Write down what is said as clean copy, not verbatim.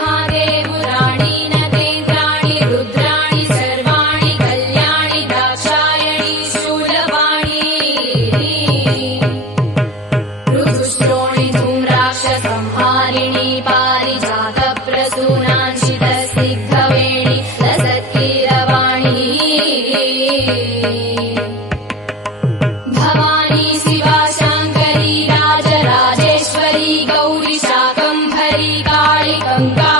श्रीमन्महादेवुराणी नगेन्द्राणि रुद्राणि सर्वाणि कल्याणि दाक्षायणी शूलवाणी ऋतुश्रोणि धूम्राक्षसंहारिणी पारिजातप्रसूनांशितस्निग्धवेणि लसत्कीरवाणी भवानी शिवा शाङ्करी राजराजेश्वरी गौरी शाकम्भरी काळी गङ्गा